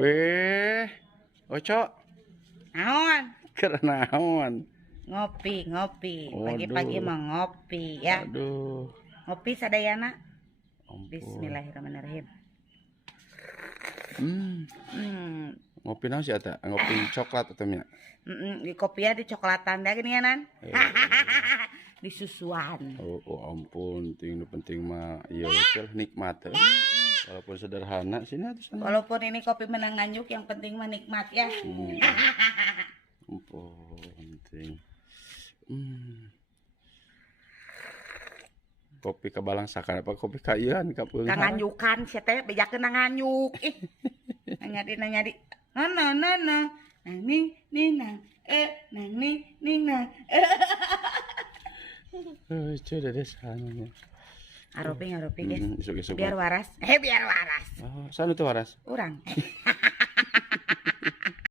Weh, oco, Naon? karena naon? Ngopi. Waduh. Pagi-pagi mah ngopi ya. Aduh, Ngopi sadayana. ampun. Bismillahirrahmanirrahim. Hmm, ngopi naon sih eta? Ngopi coklat atau nya? Di kopi ya di coklatan deh geuninganan. Di susuan. Oh, ampun, penting mah ieu teh nikmat teh. Walaupun sederhana sini atuh sana. Walaupun ini kopi menang nganyuk, yang penting mah nikmat ya. Ampun, penting. Kopi kabalang sakar apa kopi kaieuan ka peunghar. Nganyukan sia teh bejakeun nganyuk. Ih. Nanya di. No. Nang ning nang. Nang ning nang. Cuy deh sana. Aropi ge. Isuk-isuk. Biar waras. Biar waras. Oh, sana tuh waras. Urang.